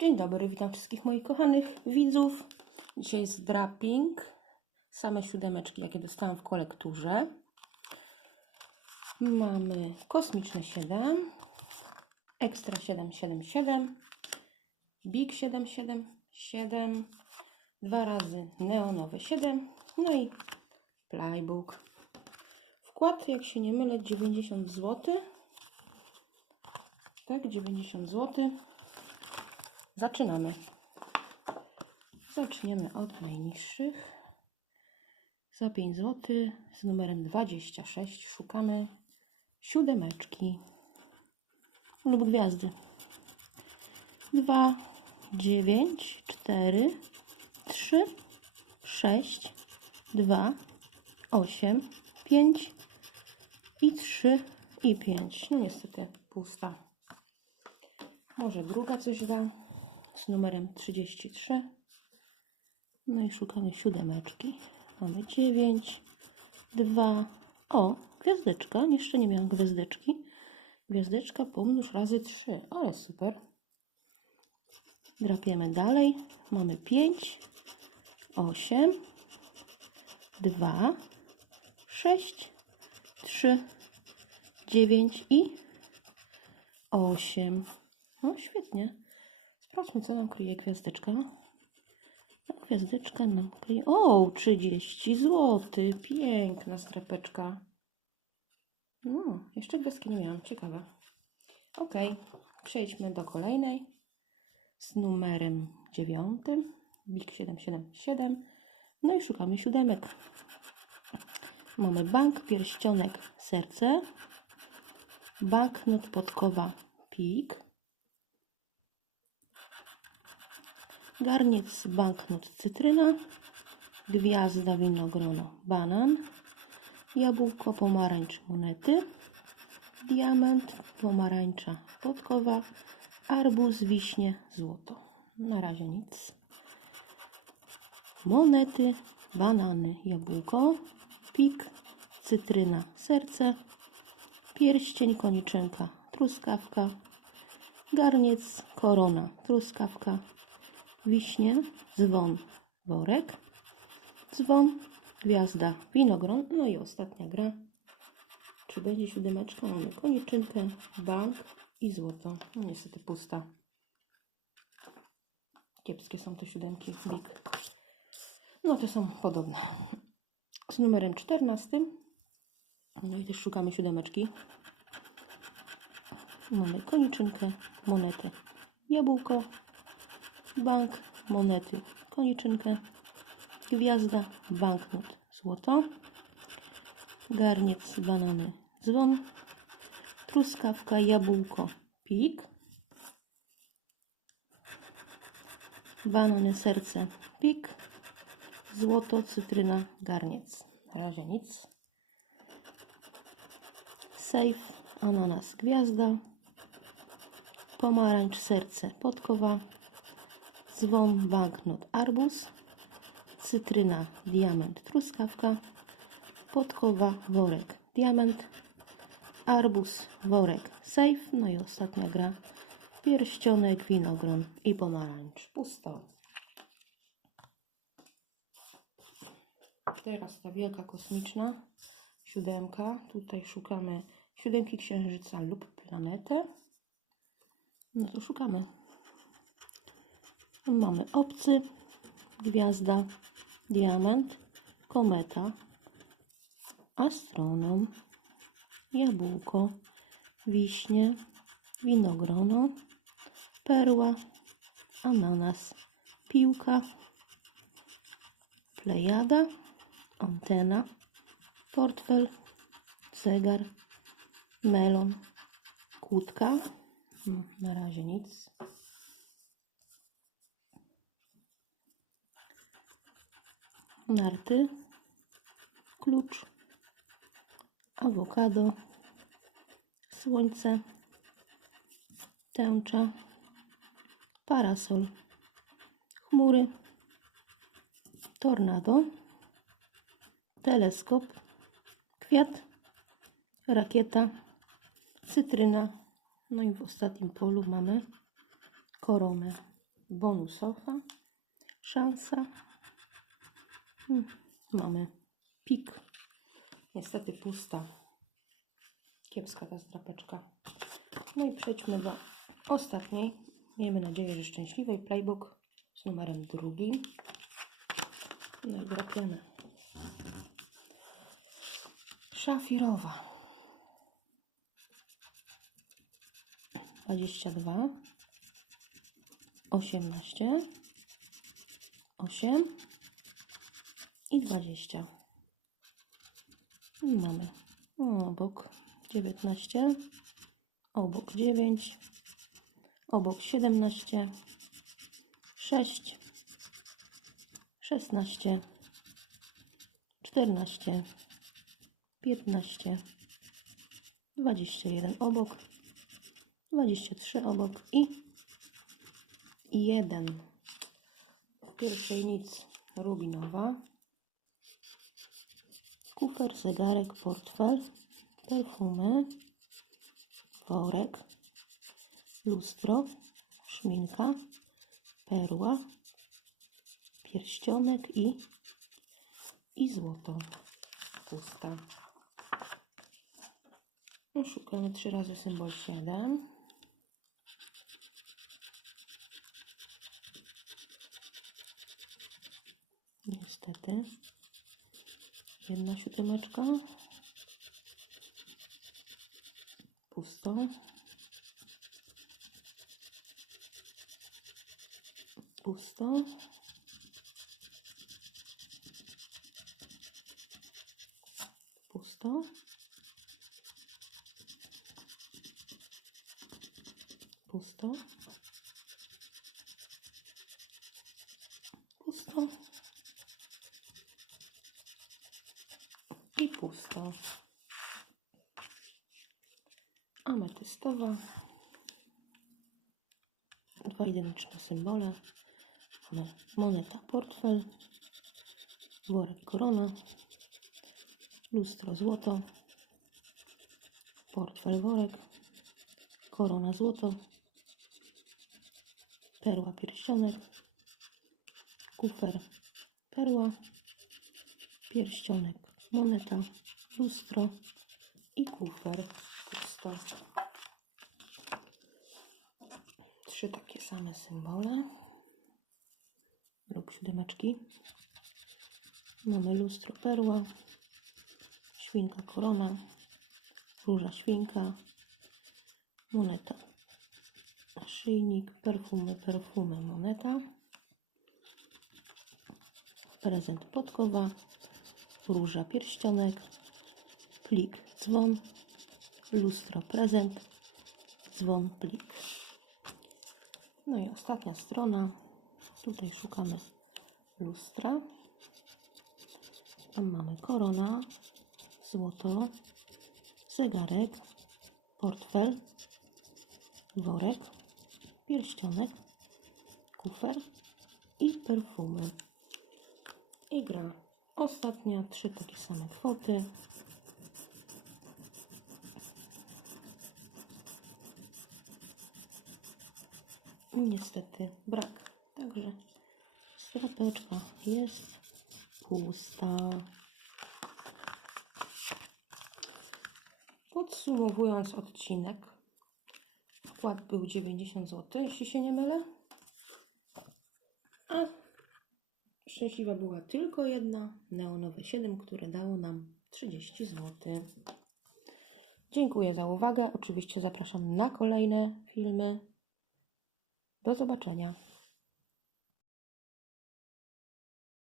Dzień dobry, witam wszystkich moich kochanych widzów. Dzisiaj jest draping. Same siódemeczki, jakie dostałam w kolekturze. Mamy kosmiczne 7, ekstra 777, big 777, dwa razy neonowe 7, no i playbook. Wkład, jak się nie mylę, 90 zł. Tak, 90 zł. Zaczynamy. Zaczniemy od najniższych. Za 5 zł z numerem 26 szukamy siódemeczki lub gwiazdy. 2, 9, 4, 3, 6, 2, 8, 5 i 3 i 5. No niestety pusta. Może druga coś da z numerem 33. No i szukamy siódemeczki. Mamy 9, 2. O, gwiazdeczka. Jeszcze nie miałam gwiazdeczki. Gwiazdeczka pomnóż razy 3. Ale super. Drapiemy dalej. Mamy 5, 8, 2, 6, 3, 9 i 8. No świetnie. Sprawdźmy, co nam kryje gwiazdeczka. No, gwiazdeczka nam kryje... O, 30 zł. Piękna strepeczka. No, jeszcze gwiazdki nie miałam. Ciekawe. Ok, przejdźmy do kolejnej. Z numerem 9. Big 777. No i szukamy siódemek. Mamy bank, pierścionek, serce. Banknot podkowa, pik. Garniec, banknot, cytryna. Gwiazda, winogrono, banan. Jabłko, pomarańcz, monety. Diament, pomarańcza, podkowa. Arbuz, wiśnie, złoto. Na razie nic. Monety, banany, jabłko. Pik, cytryna, serce. Pierścień, koniczynka, truskawka. Garniec, korona, truskawka wiśnie, dzwon, worek, dzwon, gwiazda, winogron, no i ostatnia gra. Czy będzie siódemeczka? Mamy koniczynkę, bank i złoto. No niestety pusta. Kiepskie są te siódemki, big. No te są podobne. Z numerem 14. No i też szukamy siódemeczki. Mamy koniczynkę, monetę, jabłko, bank, monety, koniczynkę, gwiazda, banknot, złoto, garniec, banany, dzwon, truskawka, jabłko, pik, banany, serce, pik, złoto, cytryna, garniec. Na razie nic. Safe, ananas, gwiazda, pomarańcz, serce, podkowa, dzwon, banknot, arbuz, cytryna, diament, truskawka, podkowa, worek, diament, arbuz, worek, safe, no i ostatnia gra, pierścionek, winogron i pomarańcz. Pusto. Teraz ta wielka kosmiczna siódemka. Tutaj szukamy siódemki księżyca lub planetę. No to szukamy. Mamy obcy, gwiazda, diament, kometa, astronom, jabłko, wiśnie, winogrono, perła, ananas, piłka, plejada, antena, portfel, zegar, melon, kłódka. Hmm, Na razie nic. Narty, klucz, awokado, słońce, tęcza, parasol, chmury, tornado, teleskop, kwiat, rakieta, cytryna, no i w ostatnim polu mamy koronę. bonusowa szansa. Mamy pik. Niestety pusta. Kiepska ta zdrapeczka. No i przejdźmy do ostatniej. Miejmy nadzieję, że szczęśliwej. Playbook z numerem drugim. No i drapiemy. Szafirowa. 22 18 8 i 20 i mamy. Obok 19 obok 9 obok 17 6 16 14 15 21 obok. 23 obok i i jeden. W pierwszej nic. Rubinowa. Kufer, zegarek, portfel, perfumy, worek, lustro, szminka, perła, pierścionek i, i złoto. Pusta. No, Szukamy trzy razy symbol 7. Niestety. Jedna siódemeczka. Pusto. Pusto. Pusto. Pusto. Pusto. Pusto. Ametystowa. Dwa identyczne symbole. Moneta, portfel, worek, korona, lustro, złoto, portfel, worek, korona, złoto, perła, pierścionek, kufer, perła, pierścionek, moneta, lustro i kufer pusto. Trzy takie same symbole lub siódemeczki. Mamy lustro, perła, świnka, korona, róża, świnka, moneta, naszyjnik, perfumy, perfumy, moneta, prezent podkowa, róża, pierścionek, plik, dzwon, lustro, prezent, dzwon, plik. No i ostatnia strona. Tutaj szukamy lustra. Tam mamy korona, złoto, zegarek, portfel, worek, pierścionek, kufer i perfumy. I gra ostatnia, trzy takie same kwoty. Niestety brak. Także strapeczka jest pusta. Podsumowując odcinek, wkład był 90 zł, jeśli się nie mylę. A szczęśliwa była tylko jedna, neonowe 7, które dało nam 30 zł. Dziękuję za uwagę. Oczywiście zapraszam na kolejne filmy. Do zobaczenia.